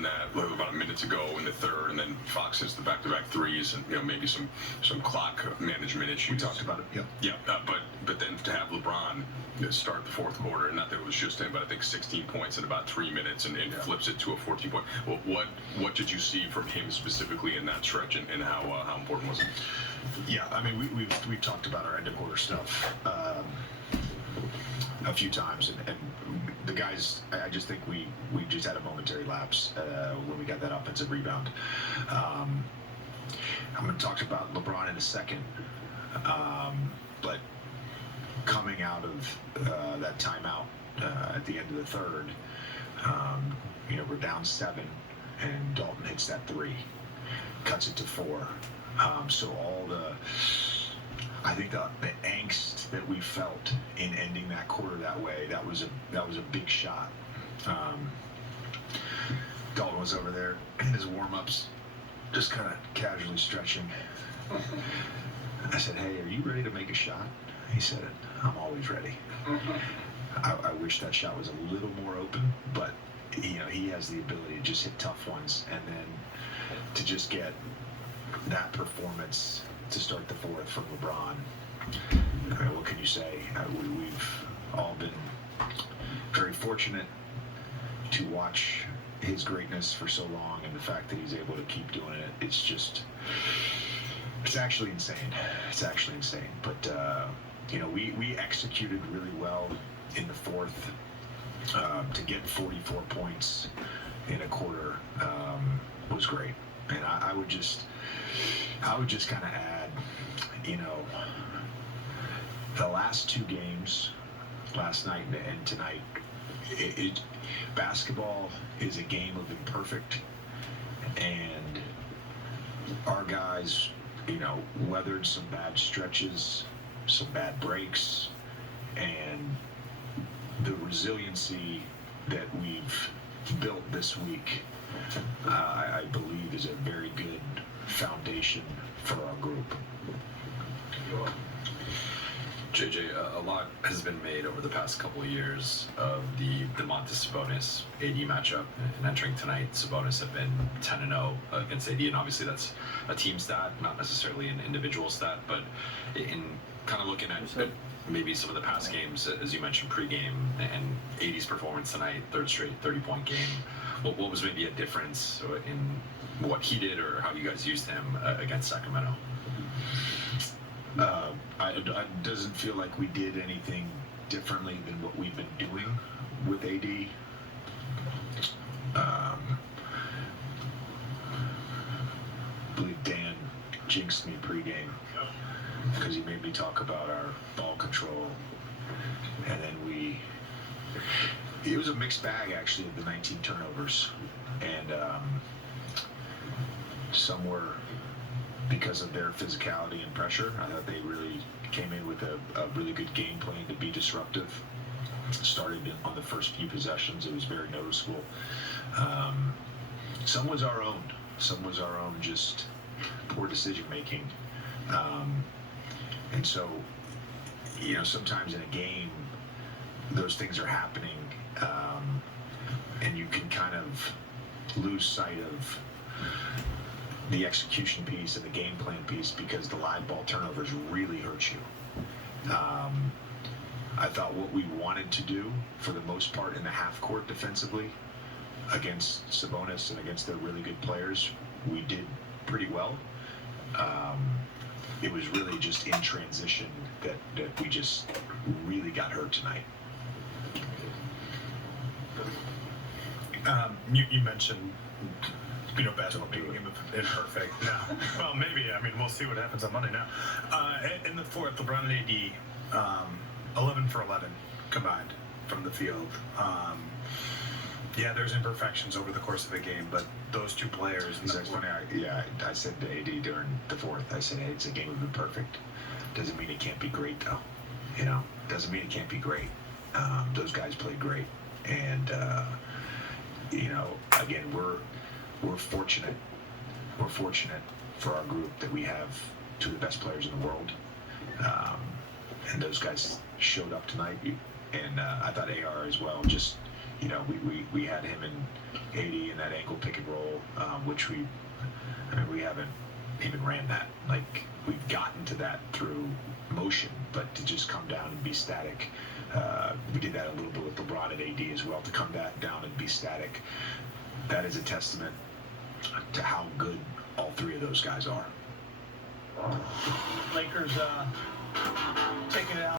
in that about a minute to go in the third, and then Fox hits the back-to-back threes, and maybe some clock management issues. We talked about it. Yep. Yeah, but then to have LeBron start the fourth quarter, not that it was just him, but I think 16 points in about 3 minutes, and flips it to a 14-point. Well, what did you see from him specifically in that stretch, and how important was it? Yeah, I mean, we've talked about our end of quarter stuff a few times, and the guys, I just think we just had a momentary lapse when we got that offensive rebound. I'm going to talk about LeBron in a second, but coming out of that timeout at the end of the third, we're down 7, and Dalton hits that 3, cuts it to 4. So I think the angst that we felt in ending that quarter that way, that was a big shot. Dalton was over there in his warm-ups, just kind of casually stretching. I said, "Hey, are you ready to make a shot?" He said, "I'm always ready." I wish that shot was a little more open, but he has the ability to just hit tough ones, and then to just get that performance to start the fourth from LeBron. I mean, what can you say? We've all been very fortunate to watch his greatness for so long, and the fact that he's able to keep doing it, it's actually insane. It's actually insane. But we executed really well in the fourth. To get 44 points in a quarter was great, and I would just kind of add, the last 2 games, last night and tonight, basketball is a game of imperfect, and our guys, weathered some bad stretches, some bad breaks, and the resiliency that we've built this week, I believe, is a very good foundation for our group. JJ, a lot has been made over the past couple of years of the Domantas Sabonis AD matchup, and entering tonight, Sabonis have been 10-0 against AD, and obviously that's a team stat, not necessarily an individual stat, but in kind of looking at maybe some of the past games, as you mentioned pregame, and AD's performance tonight, third straight 30-point game, what was maybe a difference in what he did or how you guys used him against Sacramento? It doesn't feel like we did anything differently than what we've been doing with AD. I believe Dan jinxed me pregame because he made me talk about our ball control, and then it was a mixed bag actually of the 19 turnovers, and some were because of their physicality and pressure. I thought they really came in with a really good game plan to be disruptive. Started on the first few possessions. It was very noticeable. Some was our own. Some was our own just poor decision making. And so, sometimes in a game, those things are happening, and you can kind of lose sight of the execution piece and the game plan piece because the live ball turnovers really hurt you. I thought what we wanted to do, for the most part, in the half court defensively against Sabonis and against their really good players, we did pretty well. It was really just in transition that we just really got hurt tonight. You mentioned, basketball being imperfect. Now, well, maybe. I mean, we'll see what happens on Monday now. In the fourth, LeBron and AD, 11 for 11 combined from the field. Yeah, there's imperfections over the course of the game, but those two players... It's funny, I said to AD during the fourth, I said, hey, it's a game of imperfect. Doesn't mean it can't be great, though. Doesn't mean it can't be great. Those guys played great. And, again, we're fortunate. We're fortunate for our group that we have 2 of the best players in the world. And those guys showed up tonight. And I thought AR as well, just... we had him and AD in that ankle pick and roll, which we haven't even ran that. Like, we've gotten to that through motion, but to just come down and be static. We did that a little bit with LeBron and AD as well. To come down and be static, that is a testament to how good all three of those guys are. Lakers taking it out.